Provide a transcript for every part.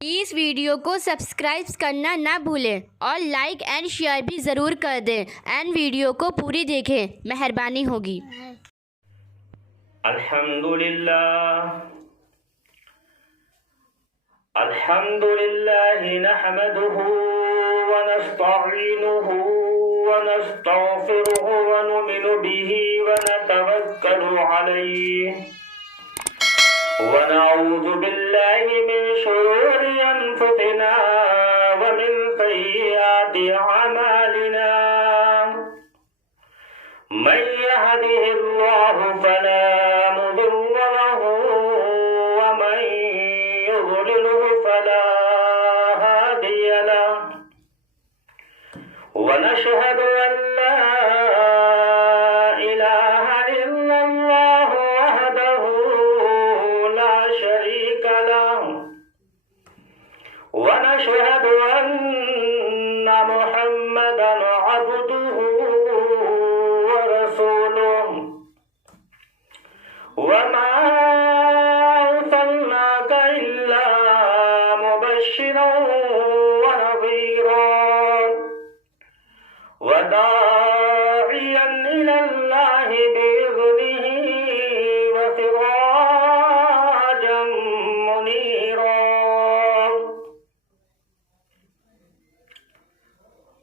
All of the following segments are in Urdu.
اس ویڈیو کو سبسکرائب کرنا نہ بھولیں اور لائک اینڈ شیئر بھی ضرور کر دیں اینڈ ویڈیو کو پوری دیکھیں، مہربانی ہوگی۔ الحمدللہ نحمده ونستعینه ونستغفره ونؤمن به ونتوکل علیہ ونعوذ باللہ من شرور انفسنا ومن سیئات اعمالنا من يهده الله فلا مضل له ومن يضلله فلا هادي له ونشهد أن لا إله إلا الله وحده لا شريك له ونشهد أن محمدا عبده ورسوله وما أرسلناك إلا مبشرا ونذيرا وداعيا إلى الله بإذنه وسراجا منيرا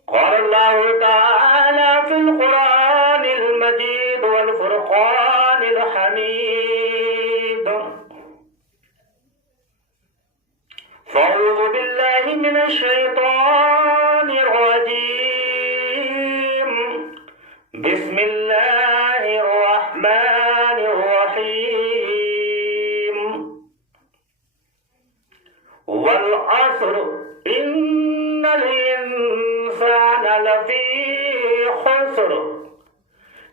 قال الله تعالى في القرآن المجيد والفرقان الحميد فأعوذ بالله من الشيطان الرجيم بسم الله الرحمن الرحيم والعصر إن الإنسان لفي خسر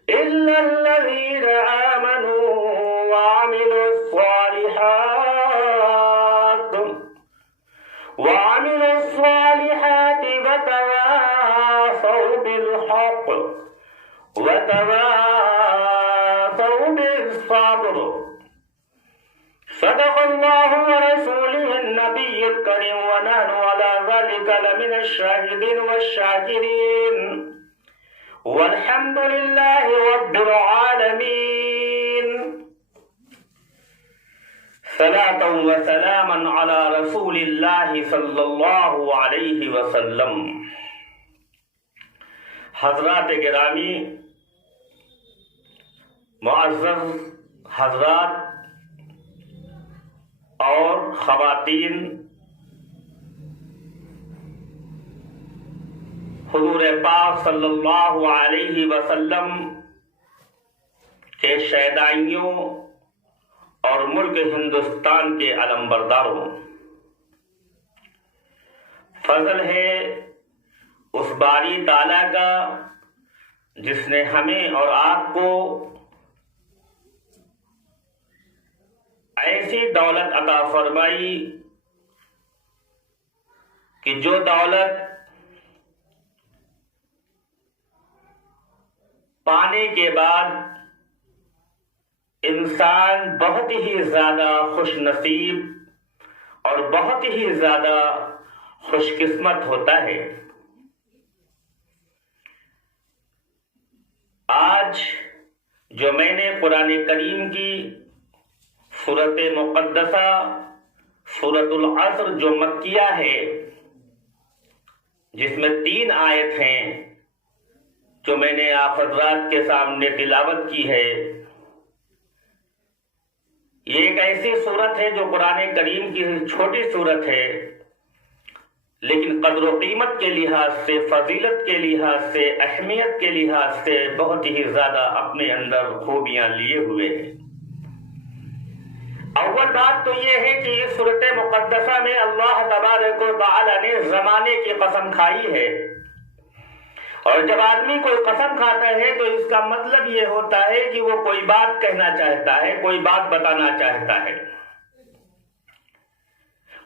إلا الذين آمنوا وعملوا الصالحات وتواصوا بالحق وتواصوا بالصبر صدق الله ورسوله النبي الكريم ونحن على ذلك لمن الشاهدين والشاكرين والحمد لله رب العالمين صلاة وسلاما على رسول الله صلی اللہ علیہ وسلم۔ حضرات گرامی، معزز حضرات اور خواتین، حضور پاک صلی اللہ علیہ وسلم کے شیدائیوں اور ملک ہندوستان کے علم برداروں، فضل ہے اس باری تعالیٰ کا جس نے ہمیں اور آپ کو ایسی دولت عطا فرمائی کہ جو دولت پانے کے بعد انسان بہت ہی زیادہ خوش نصیب اور بہت ہی زیادہ خوش قسمت ہوتا ہے۔ آج جو میں نے قرآن کریم کی سورت مقدسہ سورۃ العصر جو مکیہ ہے، جس میں 3 آیت ہیں جو میں نے آپ حضرات کے سامنے تلاوت کی ہے، یہ ایک ایسی صورت ہے جو قرآن کریم کی چھوٹی صورت ہے، لیکن قدر و قیمت کے لحاظ سے، فضیلت کے لحاظ سے، اہمیت کے لحاظ سے بہت ہی زیادہ اپنے اندر خوبیاں لیے ہوئے ہیں۔ اول بات تو یہ ہے کہ اس صورت مقدسہ میں اللہ تبارک و تعالی نے زمانے کی قسم کھائی ہے، اور جب آدمی کوئی قسم کھاتا ہے تو اس کا مطلب یہ ہوتا ہے کہ وہ کوئی بات کہنا چاہتا ہے، کوئی بات بتانا چاہتا ہے،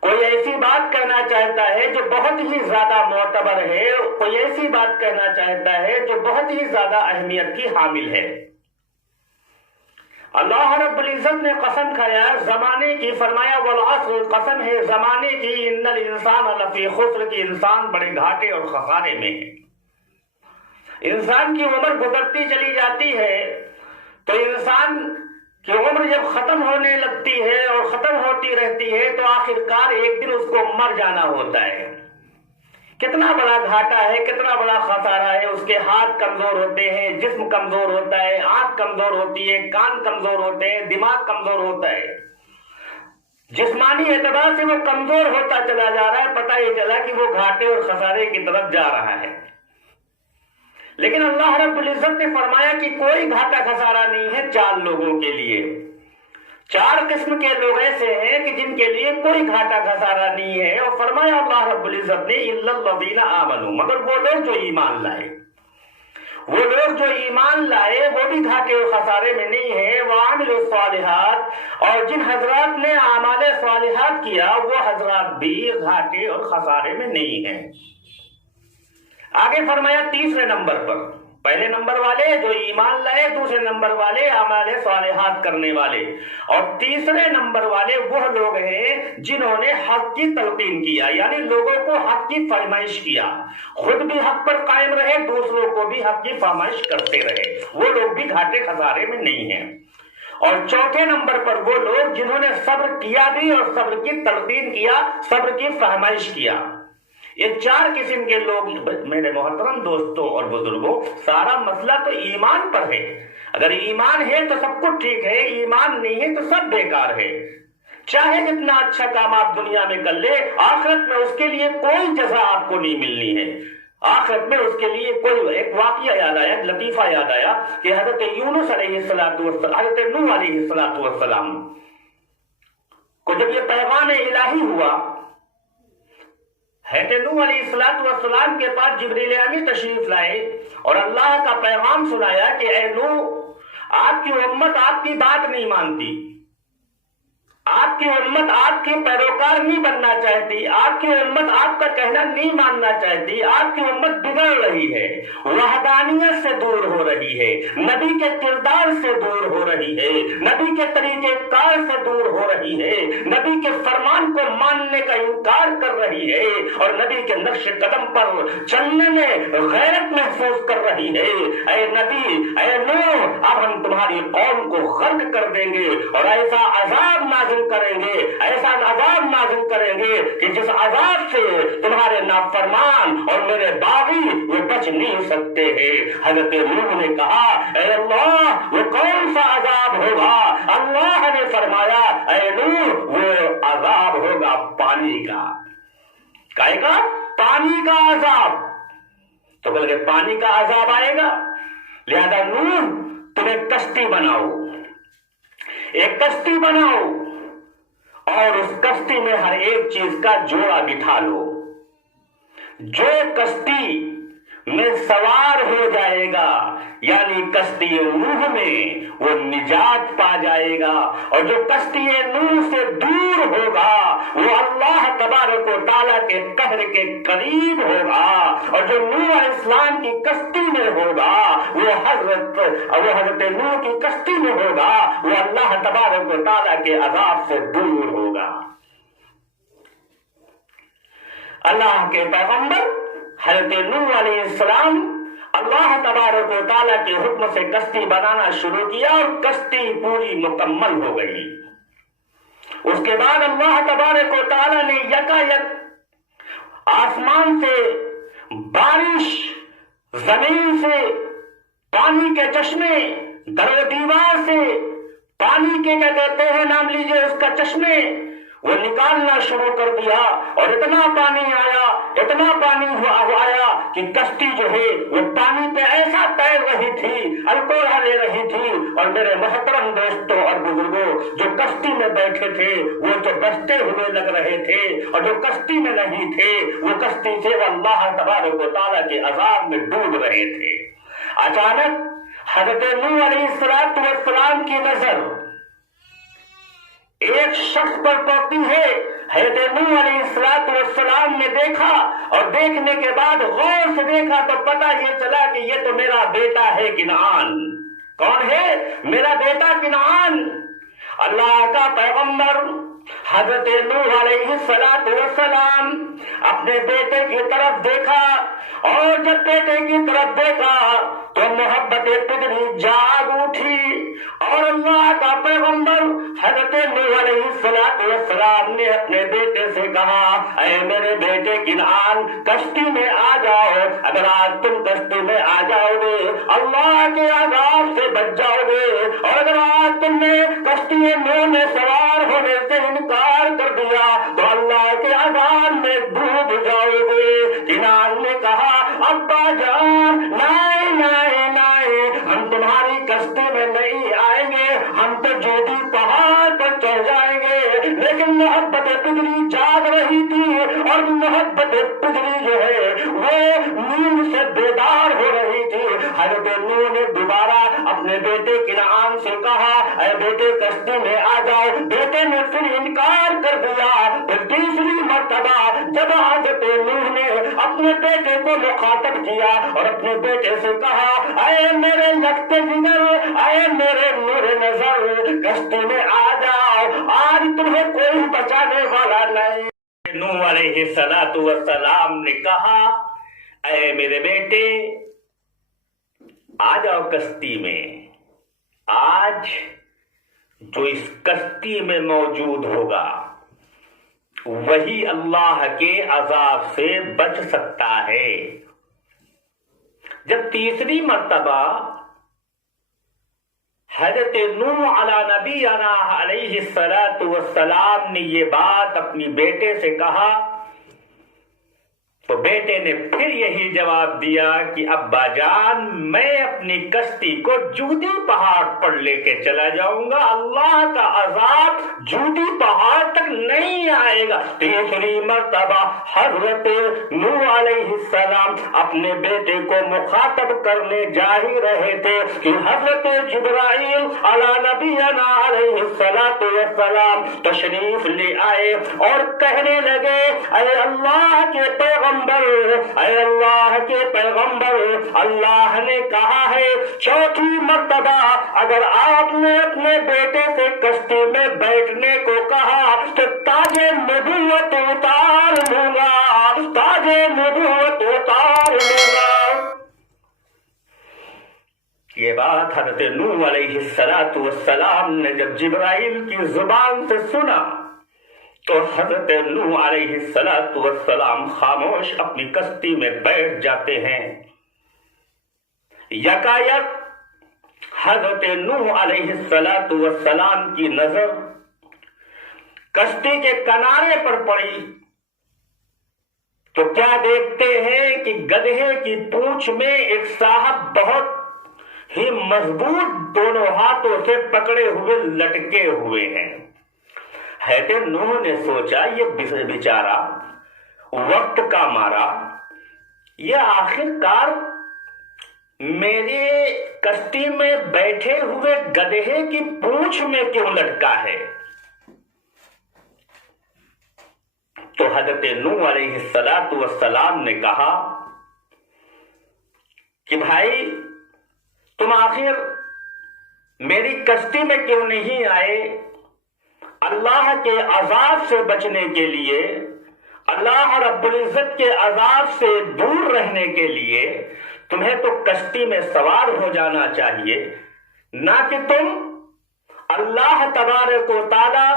کوئی ایسی بات کہنا چاہتا ہے جو بہت ہی زیادہ معتبر ہے، کوئی ایسی بات کہنا چاہتا ہے جو بہت ہی زیادہ اہمیت کی حامل ہے۔ اللہ رب العزت نے قسم کھایا زمانے کی، فرمایا والعصر، قسم ہے زمانے کی، ان الانسان لفی خسر، کی انسان بڑے گھاٹے اور خسارے میں ہے۔ انسان کی عمر گزرتی چلی جاتی ہے تو انسان کی عمر جب ختم ہونے لگتی ہے اور ختم ہوتی رہتی ہے تو آخرکار ایک دن اس کو مر جانا ہوتا ہے۔ کتنا بڑا گھاٹا ہے، کتنا بڑا خسارہ ہے۔ اس کے ہاتھ کمزور ہوتے ہیں، جسم کمزور ہوتا ہے، آنکھ کمزور ہوتی ہے، کان کمزور ہوتے ہیں، دماغ کمزور ہوتا ہے، جسمانی اعتبار سے وہ کمزور ہوتا چلا جا رہا ہے، پتہ یہ چلا کہ وہ گھاٹے اور خسارے کی طرف جا رہا ہے۔ لیکن اللہ رب العزت نے فرمایا کہ کوئی گھاٹا خسارہ نہیں ہے چار لوگوں کے لیے۔ چار قسم کے لوگ ایسے ہیں کہ جن کے لیے کوئی گھاٹا خسارہ نہیں ہے، اور فرمایا اللہ رب العزت نے الا الذین آمنوا، مگر وہ لوگ جو ایمان لائے، وہ لوگ جو ایمان لائے وہ بھی گھاٹے اور خسارے میں نہیں ہیں۔ وعملوا الصالحات، اور جن حضرات نے اعمال صالحات کیا وہ حضرات بھی گھاٹے اور خسارے میں نہیں ہیں۔ آگے فرمایا تیسرے نمبر پر، پہلے نمبر والے جو ایمان لائے، دوسرے نمبر والے اعمال صالحات کرنے والے، اور تیسرے نمبر والے وہ لوگ ہیں جنہوں نے حق کی تلقین کیا، یعنی لوگوں کو حق کی فرمائش کیا، خود بھی حق پر قائم رہے، دوسروں کو بھی حق کی فرمائش کرتے رہے، وہ لوگ بھی گھاٹے خسارے میں نہیں ہیں۔ اور چوتھے نمبر پر وہ لوگ جنہوں نے صبر کیا بھی اور صبر کی تلقین کیا، صبر کی فرمائش کیا۔ یہ چار قسم کے لوگ میرے محترم دوستوں اور بزرگوں، سارا مسئلہ تو ایمان پر ہے۔ اگر ایمان ہے تو سب کچھ ٹھیک ہے، ایمان نہیں ہے تو سب بیکار ہے۔ چاہے جتنا اچھا کام آپ دنیا میں کر لے، آخرت میں اس کے لیے کوئی جزا آپ کو نہیں ملنی ہے۔ آخرت میں اس کے لیے کوئی، ایک واقعہ یاد آیا، لطیفہ یاد آیا کہ حضرت یونس علیہ السلام، حضرت نوح علیہ السلام کو جب یہ پیغام الہی ہوا، حضرت نوح علیہ السلام کے پاس جبریل امین تشریف لائے اور اللہ کا پیغام سنایا کہ اے نوح، آپ کی امت آپ کی بات نہیں مانتی، آپ کی امت آپ کے پیروکار نہیں بننا چاہتی، آپ کی امت آپ کا کہنا نہیں ماننا چاہتی، آپ کی امت بگڑ رہی ہے، وحدانیت سے دور ہو رہی ہے، نبی کے کردار سے دور ہو رہی ہے، نبی کے طریقے کار سے دور ہو رہی ہے، نبی کے فرمان کو ماننے کا انکار کر رہی ہے، اور نبی کے نقش قدم پر چلنے میں غیرت محسوس کر رہی ہے۔ اے نبی، اے نوح، اب ہم تمہاری قوم کو غرق کر دیں گے اور ایسا عذاب نازل کریں گے، ایسا عذاب نازل کریں گے کہ جس عذاب سے تمہارے نافرمان اور میرے باغی وہ بچ نہیں سکتے ہیں۔ حضرت نوح نے کہا اے اللہ وہ کون سا عذاب ہوگا؟ اللہ نے فرمایا اے نوح وہ عذاب ہوگا پانی کا۔ کائے کا؟ پانی کا عذاب۔ تو بول کے پانی کا عذاب آئے گا، لہذا نوح تم ایک کشتی بناؤ، ایک کشتی بناؤ اور اس کشتی میں ہر ایک چیز کا جوڑا بٹھا لو۔ جو کشتی میں سوار ہو جائے گا یعنی کشتی نوح میں وہ نجات پا جائے گا، اور جو کشتی نوح سے دور ہوگا وہ اللہ تبارک و تعالیٰ کے قہر کے قریب ہوگا، اور جو نوح علیہ السلام کی کشتی میں ہوگا وہ حضرت نوح کی کشتی میں ہوگا وہ اللہ تبارک و تعالیٰ کے عذاب سے دور ہوگا۔ اللہ کے پیغمبر حضرت نوح علیہ السلام اللہ تبارک و تعالیٰ کے حکم سے کشتی بنانا شروع کیا اور کشتی پوری مکمل ہو گئی۔ اس کے بعد اللہ تبارک و تعالیٰ نے یکایک آسمان سے بارش، زمین سے پانی کے چشمے، در و دیوار سے پانی کے کیا کہتے ہیں نام لیجئے اس کا چشمے، وہ نکالنا شروع کر دیا، اور اتنا پانی آیا، اتنا پانی آیا کہ کشتی جو ہے وہ پانی پہ ایسا تیر رہی تھی، الکوڑا لے رہی تھی، اور میرے محترم دوستوں اور بزرگوں جو کشتی میں بیٹھے تھے وہ تو بچتے ہوئے لگ رہے تھے، اور جو کشتی میں نہیں تھے وہ کشتی سے اللہ تبارک و تعالیٰ کے عذاب میں ڈوب رہے تھے۔ اچانک حضرت نوح علیہ السلام کی نظر ایک شخص پر پڑتی ہے۔ حضرت نوح علیہ السلام نے دیکھا، اور دیکھنے کے بعد غور سے دیکھا تو پتہ یہ چلا کہ یہ تو میرا بیٹا ہے کنعان، کون ہے؟ میرا بیٹا کنعان۔ اللہ کا پیغمبر حضرت نوح علیہ السلام اپنے بیٹے کی طرف دیکھا، اور جب بیٹے کی طرف دیکھا تو محبت پدری جاگ اٹھی، اور اللہ کا پیغمبر حضرت نوح علیہ السلام نے اپنے بیٹے سے کہا، اے میرے بیٹے کنعان، کشتی میں آ جاؤ۔ اگر آج تم کشتی میں آ جاؤ گے اللہ کے عذاب سے بچ جاؤ گے، اور اگر آج تم نے کشتی نوح میں سوار ہونے سے انکار کر دیا تو اللہ کے عذاب میں ڈوب جاؤ گے۔ کنعان نے کہا، ابا جان، نہیں، ہم تمہاری کشتی میں نہیں آئیں گے، ہم تو جودی پہاڑ پر چڑھ جائیں گے۔ لیکن محبت پدری جاگ رہی تھی، اور محبت پدری جو ہے وہ نیند سے بیدار ہو رہی تھی۔ حضرت نوح نے دوبارہ اپنے بیٹے کنعان سے کہا، اے بیٹے کشتی میں آ جاؤ۔ بیٹے نے پھر انکار کر دیا۔ پھر تیسری مرتبہ جب حضرت نوح نے اپنے بیٹے کو مخاطب کیا اور اپنے بیٹے سے کہا، اے میرے لگتے جگر، اے میرے نور نظر، کشتی میں آ جاؤ، آج تمہیں کوئی بچانے والا نہیں۔ نوح علیہ السلام نے کہا، اے میرے بیٹے آ جاؤ کشتی میں، آج جو اس کشتی میں موجود ہوگا وہی اللہ کے عذاب سے بچ سکتا ہے۔ جب تیسری مرتبہ حضرت نوح علی نبینا علیہ السلام نے یہ بات اپنی بیٹے سے کہا تو بیٹے نے پھر یہی جواب دیا کہ ابا جان، میں اپنی کشتی کو جودی پہاڑ پر لے کے چلا جاؤں گا، اللہ کا عذاب جودی پہاڑ تک نہیں آئے گا۔ تیسری مرتبہ حضرت نوح علیہ السلام اپنے بیٹے کو مخاطب کرنے جا ہی رہے تھے کہ حضرت جبرائیل علی نبینا علیہ السلام تشریف لے آئے اور کہنے لگے، اے اللہ کے پیغمبر، اے اللہ کے پیغمبر، اللہ نے کہا ہے چوتھی مرتبہ اگر آپ نے اپنے بیٹے سے کشتی میں بیٹھنے کو کہا تو تاج نبوت اتار لوں گا، تاج نبوت اتار لوں گا۔ یہ بات حضرت نوح علیہ السلام نے جب جبرائیل کی زبان سے سنا تو حضرت نوح علیہ السلام خاموش اپنی کشتی میں بیٹھ جاتے ہیں۔ یکایک حضرت نوح علیہ السلام کی نظر کشتی کے کنارے پر پڑی تو کیا دیکھتے ہیں کہ گدھے کی پونچھ میں ایک صاحب بہت ہی مضبوط دونوں ہاتھوں سے پکڑے ہوئے لٹکے ہوئے ہیں۔ حضرت نوح نے سوچا یہ بیچارہ وقت کا مارا یہ آخر کار میرے کشتی میں بیٹھے ہوئے گدھے کی پونچھ میں کیوں لٹکا ہے؟ تو حضرت نوح علیہ السلام نے کہا کہ بھائی تم آخر میری کشتی میں کیوں نہیں آئے؟ اللہ کے عذاب سے بچنے کے لیے، اللہ رب العزت کے عذاب سے دور رہنے کے لیے تمہیں تو کشتی میں سوار ہو جانا چاہیے، نہ کہ تم اللہ تبارک و تعالی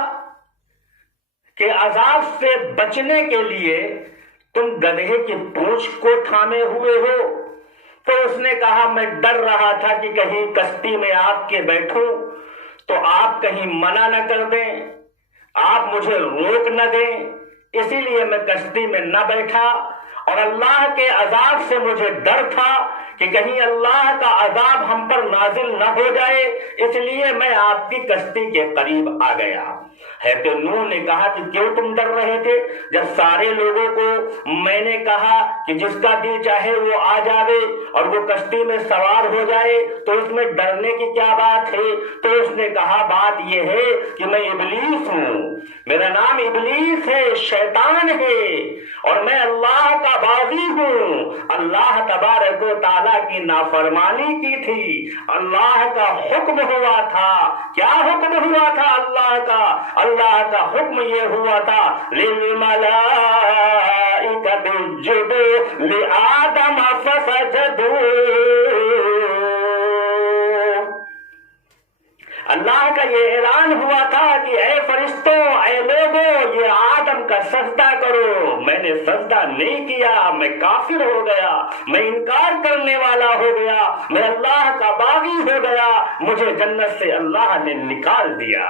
کے عذاب سے بچنے کے لیے تم گدھے کی پونچھ کو تھامے ہوئے ہو۔ تو اس نے کہا میں ڈر رہا تھا کہ کہیں کشتی میں آپ کے بیٹھوں تو آپ کہیں منع نہ کر دیں، آپ مجھے روک نہ دیں، اسی لیے میں کشتی میں نہ بیٹھا، اور اللہ کے عذاب سے مجھے ڈر تھا کہ کہیں اللہ کا عذاب ہم پر نازل نہ ہو جائے، اس لیے میں آپ کی کشتی کے قریب آ گیا۔ حضرت نوح نے کہا کہ کیوں تم ڈر رہے تھے جب سارے لوگوں کو میں نے کہا کہ جس کا دل چاہے وہ آ جاوے اور وہ کشتی میں سوار ہو جائے تو اس میں ڈرنے کی کیا بات ہے؟ تو اس نے کہا بات یہ ہے کہ میں ابلیس ہوں، میرا نام ابلیس ہے، شیطان ہے، اور میں اللہ کا باغی ہوں۔ اللہ تبارک و تعالیٰ کی نافرمانی کی تھی، اللہ کا حکم ہوا تھا۔ کیا حکم ہوا تھا اللہ کا؟ اللہ کا حکم یہ ہوا تھا للملائکۃ اسجدوا لآدم فسجدوا۔ اللہ کا یہ اعلان ہوا تھا کہ اے فرشتوں، اے لوگوں، یہ آدم کا سجدہ کرو۔ میں نے سجدہ نہیں کیا، میں کافر ہو گیا، میں انکار کرنے والا ہو گیا، میں اللہ کا باغی ہو گیا، مجھے جنت سے اللہ نے نکال دیا۔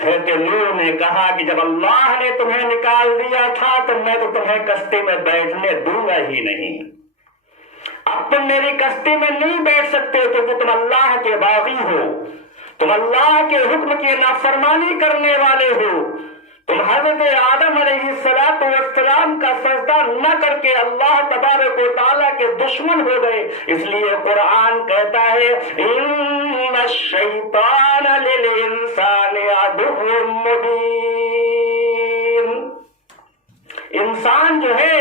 حضرت نوح نے کہا کہ جب اللہ نے تمہیں نکال دیا تھا تو میں تو تمہیں کشتی میں بیٹھنے دوں گا ہی نہیں۔ اب تم میری کشتی میں نہیں بیٹھ سکتے کیونکہ تم اللہ کے باغی ہو، تم اللہ کے حکم کی نافرمانی کرنے والے ہو، تم حضرت آدم علیہ السلام کا سجدہ نہ کر کے اللہ تبارک و تعالیٰ کے دشمن ہو گئے۔ اس لیے قرآن کہتا ہے ان الشیطان للانسان عدو مبین۔ انسان جو ہے،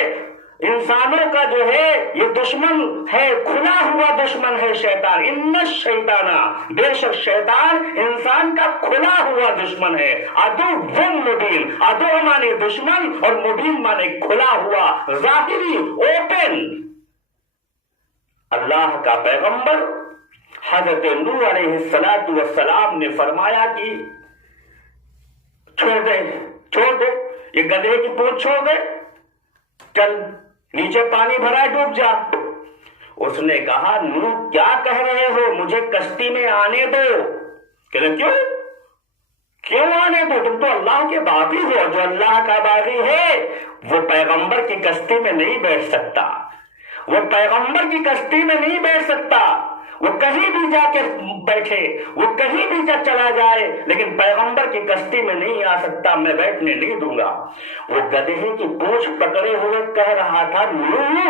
انسانوں کا جو ہے یہ دشمن ہے، کھلا ہوا دشمن ہے شیطان۔ ان الشیطان، بے شک شیطان انسان کا کھلا ہوا دشمن ہے۔ عدو مبین، عدو مانے دشمن اور مبین مانے کھلا ہوا، ظاہری، اوپن۔ اللہ کا پیغمبر حضرت نوح علیہ السلام نے فرمایا کہ چھوڑ دے یہ گدھے کی پونچھ چھوڑ دے، چل نیچے پانی بھرا ہے، ڈوب جا۔ اس نے کہا نوح کیا کہہ رہے ہو، مجھے کشتی میں آنے دو۔ کہ کیوں آنے دو؟ تم تو اللہ کے باغی ہو، جو اللہ کا باغی ہے وہ پیغمبر کی کشتی میں نہیں بیٹھ سکتا، وہ پیغمبر کی کشتی میں نہیں بیٹھ سکتا، وہ کہیں بھی جا کے بیٹھے، وہ کہیں بھی جا چلا جائے، لیکن پیغمبر کی کشتی میں نہیں آ سکتا، میں بیٹھنے نہیں دوں گا۔ وہ گدھے کی پونچھ پکڑے ہوئے کہہ رہا تھا نوح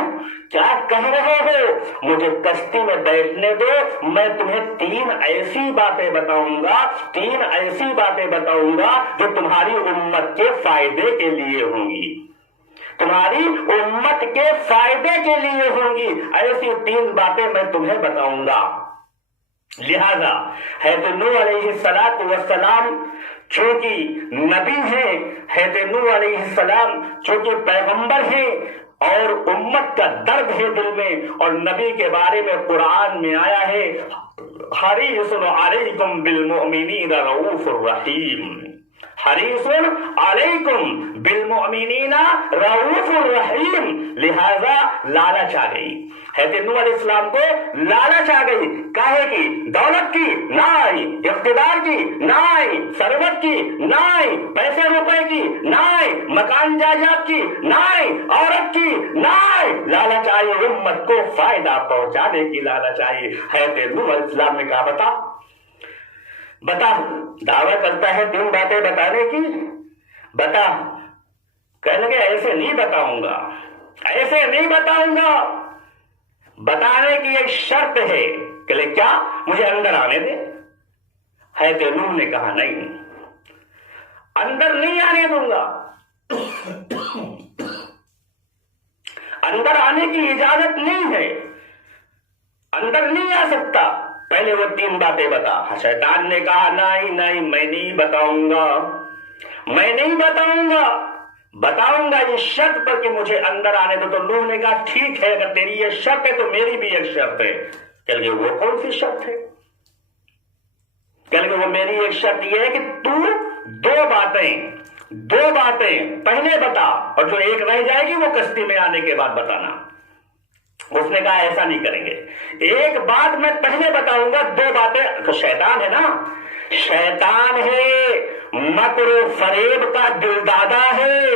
کیا کہہ رہے ہو، مجھے کشتی میں بیٹھنے دو، میں تمہیں تین ایسی باتیں بتاؤں گا جو تمہاری امت کے فائدے کے لیے ہوں گی، تمہاری امت کے فائدے کے لیے ہوں گی، ایسی تین باتیں میں تمہیں بتاؤں گا۔ لہذا حضرت نوح علیہ السلام چونکہ نبی ہیں، حضرت نوح علیہ السلام چونکہ پیغمبر ہیں اور امت کا درد ہے دل میں، اور نبی کے بارے میں قرآن میں آیا ہے حریص علیکم بالمؤمنین رؤوف الرحیم، حریص علیکم بالمؤمنین رؤوف الرحیم۔ لہذا لالچ آ گئی، حضرت نوح علیہ السلام کو لالچ آ گئی، کاہے کی؟ دولت کی نہیں، اقتدار کی نہیں، ثروت کی نہیں، پیسے روپے کی نہیں، مکان جائیداد کی نہیں، عورت کی نہیں، لالچ آئی، امت کو فائدہ پہنچانے کی لالچ آئی۔ حضرت نوح علیہ السلام نے کہا بتا، دعویٰ کرتا ہے تین باتیں بتانے کی، بتا۔ کہنے لگے ایسے نہیں بتاؤں گا، ایسے نہیں بتاؤں گا، بتانے کی ایک شرط ہے۔ کہ لے کیا؟ مجھے اندر آنے دے۔ حضرت نوح نے کہا نہیں، اندر نہیں آنے دوں گا، اندر آنے کی اجازت نہیں ہے، اندر نہیں آ سکتا، پہلے وہ تین باتیں بتا۔ شیطان نے کہا نہیں میں نہیں بتاؤں گا، میں نہیں بتاؤں گا، بتاؤں گا اس شرط پر کہ مجھے اندر آنے دو۔ تو نوح نے کہا ٹھیک ہے، اگر تیری یہ شرط ہے تو میری بھی ایک شرط ہے۔ کہ وہ کون سی شرط ہے؟ کہ وہ میری ایک شرط یہ ہے کہ تو دو باتیں پہلے بتا، اور جو ایک رہ جائے گی وہ کشتی میں آنے کے بعد بتانا۔ اس نے کہا ایسا نہیں کریں گے، ایک بات میں پہلے بتاؤں گا، دو باتیں۔ تو شیطان ہے نا، شیطان ہے، مکر و فریب کا دل دادا ہے،